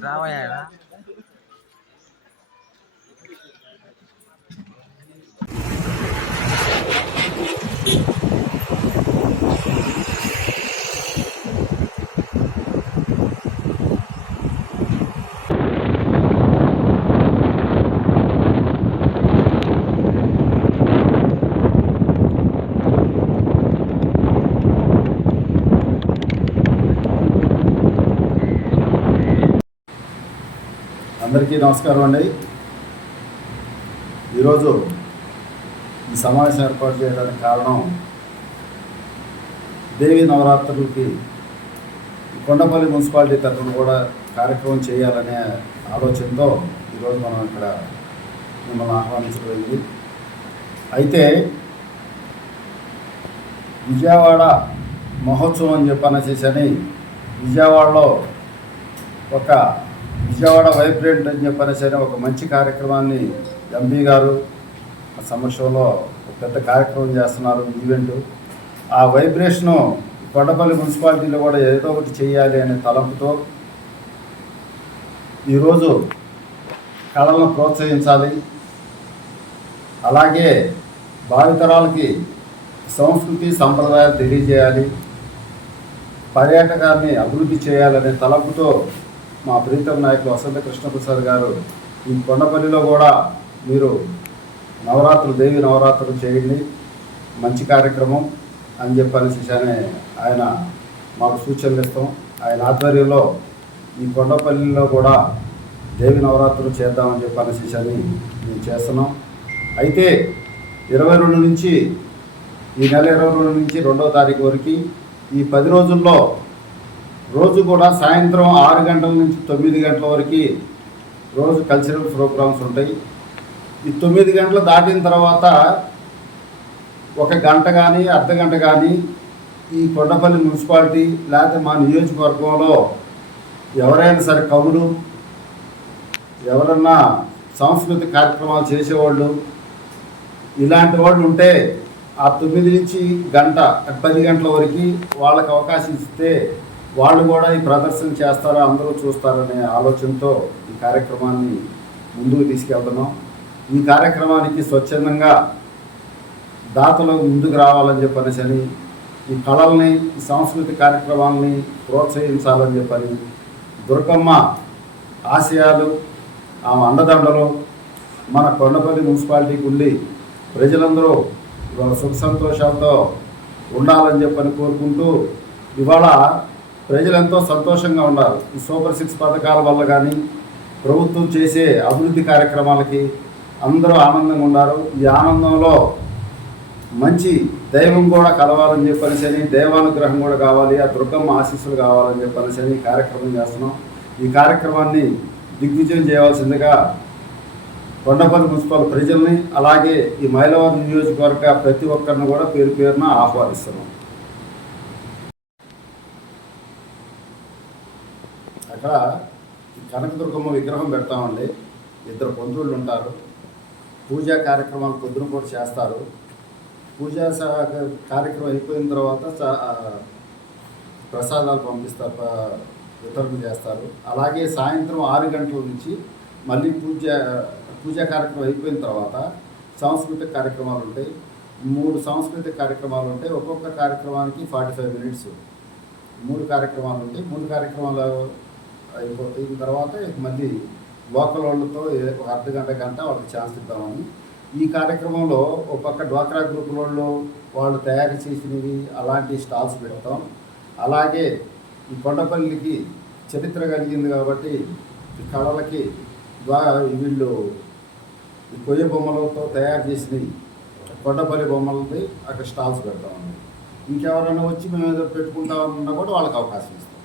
जावं ना అందరికీ నమస్కారం అండి. ఈరోజు ఈ సమావేశం ఏర్పాటు చేయడానికి కారణం దేవి నవరాత్రులకి కొండపల్లి మున్సిపాలిటీ తరఫున కూడా కార్యక్రమం చేయాలనే ఆలోచనతో ఈరోజు మనం ఇక్కడ మిమ్మల్ని ఆహ్వానించబడింది. అయితే విజయవాడ మహోత్సవం అని చెప్పనేసేసని విజయవాడలో ఒక విజయవాడ వైబ్రెంట్ అని చెప్పనేసి ఒక మంచి కార్యక్రమాన్ని ఎంపీ గారు సమక్షంలో ఒక పెద్ద కార్యక్రమం చేస్తున్నారు ఈవెంట్. ఆ వైబ్రేషను కొండపల్లి మున్సిపాలిటీలో కూడా ఏదో ఒకటి చేయాలి అనే తలంపుతో ఈరోజు కళలను ప్రోత్సహించాలి. అలాగే భావితరాలకి సంస్కృతి సంప్రదాయాలు తెలియజేయాలి. పర్యాటకాన్ని అభివృద్ధి చేయాలనే తలంపుతో మా ప్రీతం నాయకులు వసంత కృష్ణప్రసాద్ గారు ఈ కొండపల్లిలో కూడా మీరు నవరాత్రులు దేవి నవరాత్రులు చేయండి. మంచి కార్యక్రమం అని చెప్పనేసి ఆయన మాకు సూచనలు ఇస్తాం. ఆయన ఆధ్వర్యంలో ఈ కొండపల్లిలో కూడా దేవి నవరాత్రులు చేద్దామని చెప్పనేసి అని మేము చేస్తున్నాం. అయితే ఇరవై రెండు నుంచి ఈ నెల ఇరవై రెండు నుంచి రెండవ తారీఖు వరకు ఈ పది రోజుల్లో రోజు కూడా సాయంత్రం ఆరు గంటల నుంచి తొమ్మిది గంటల వరకు రోజు కల్చరల్ ప్రోగ్రామ్స్ ఉంటాయి. ఈ తొమ్మిది గంటలు దాటిన తర్వాత ఒక గంట కానీ అర్ధ గంట కానీ ఈ కొండపల్లి మున్సిపాలిటీ లేకపోతే మా నియోజకవర్గంలో ఎవరైనా సరే కవులు ఎవరన్నా సాంస్కృతిక కార్యక్రమాలు చేసేవాళ్ళు ఇలాంటి వాళ్ళు ఉంటే ఆ తొమ్మిది నుంచి గంట పది గంటల వరకు వాళ్ళకి అవకాశం ఇస్తే వాళ్ళు కూడా ఈ ప్రదర్శన చేస్తారా అందరూ చూస్తారనే ఆలోచనతో ఈ కార్యక్రమాన్ని ముందుకు తీసుకెళ్తున్నాం. ఈ కార్యక్రమానికి స్వచ్ఛందంగా దాతలు ముందుకు రావాలని చెప్పనేసి అని ఈ కళల్ని ఈ సాంస్కృతిక కార్యక్రమాలని ప్రోత్సహించాలని చెప్పని దుర్గమ్మ ఆశయాలు ఆమె అండదండలు మన కొండపల్లి మున్సిపాలిటీకి ఉండి ప్రజలందరూ ఇవాళ సుఖ సంతోషాలతో ఉండాలని చెప్పని కోరుకుంటూ ఇవాళ ప్రజలు ఎంతో సంతోషంగా ఉన్నారు. ఈ సూపర్ సిక్స్ పథకాల వల్ల కానీ ప్రభుత్వం చేసే అభివృద్ధి కార్యక్రమాలకి అందరూ ఆనందంగా ఉన్నారు. ఈ ఆనందంలో మంచి దైవం కూడా కలవాలని చెప్పనేసి అని దైవానుగ్రహం కూడా కావాలి ఆ దుర్గమ్మ ఆశీస్సులు కావాలని చెప్పనేసి అని కార్యక్రమం చేస్తున్నాం. ఈ కార్యక్రమాన్ని దిగ్విజయం చేయవలసిందిగా కొండపల్లి మున్సిపల్ ప్రజల్ని అలాగే ఈ మైలవరం నియోజకవర్గ ప్రతి ఒక్కరిని కూడా పేరు పేరున ఆహ్వానిస్తున్నాం. అక్కడ కనకదుర్గమ్మ విగ్రహం పెడతామండి. ఇద్దరు పంతుళ్ళు ఉంటారు. పూజా కార్యక్రమాలు పొద్దున కూడా చేస్తారు. పూజా కార్యక్రమం అయిపోయిన తర్వాత ప్రసాదాలు పంపిస్తారు. వితరణ చేస్తారు. అలాగే సాయంత్రం ఆరు గంటల నుంచి మళ్ళీ పూజ పూజా కార్యక్రమం అయిపోయిన తర్వాత సాంస్కృతిక కార్యక్రమాలు ఉంటాయి. మూడు సాంస్కృతిక కార్యక్రమాలు ఉంటాయి. ఒక్కొక్క కార్యక్రమానికి ఫార్టీ ఫైవ్ మినిట్స్. మూడు కార్యక్రమాలు ఉంటాయి. మూడు కార్యక్రమాలు అయిపోయిన తర్వాత మళ్ళీ లోకల్ వాళ్ళతో ఒక అర్ధ గంట గంట వాళ్ళకి ఛాన్స్ ఇద్దామని. ఈ కార్యక్రమంలో ఒక పక్క డ్వాక్రా గ్రూప్ వాళ్ళు వాళ్ళు తయారు చేసినవి అలాంటి స్టాల్స్ పెడతాం. అలాగే ఈ కొండపల్లికి చరిత్ర కలిగింది కాబట్టి కళలకి వీళ్ళు ఈ కొయ్య బొమ్మలతో తయారు చేసినవి కొండపల్లి బొమ్మలది అక్కడ స్టాల్స్ పెడతామండి ఇంకెవరైనా వచ్చి మేము ఏదో పెట్టుకుంటామన్నా కూడా వాళ్ళకి అవకాశం ఇస్తాం.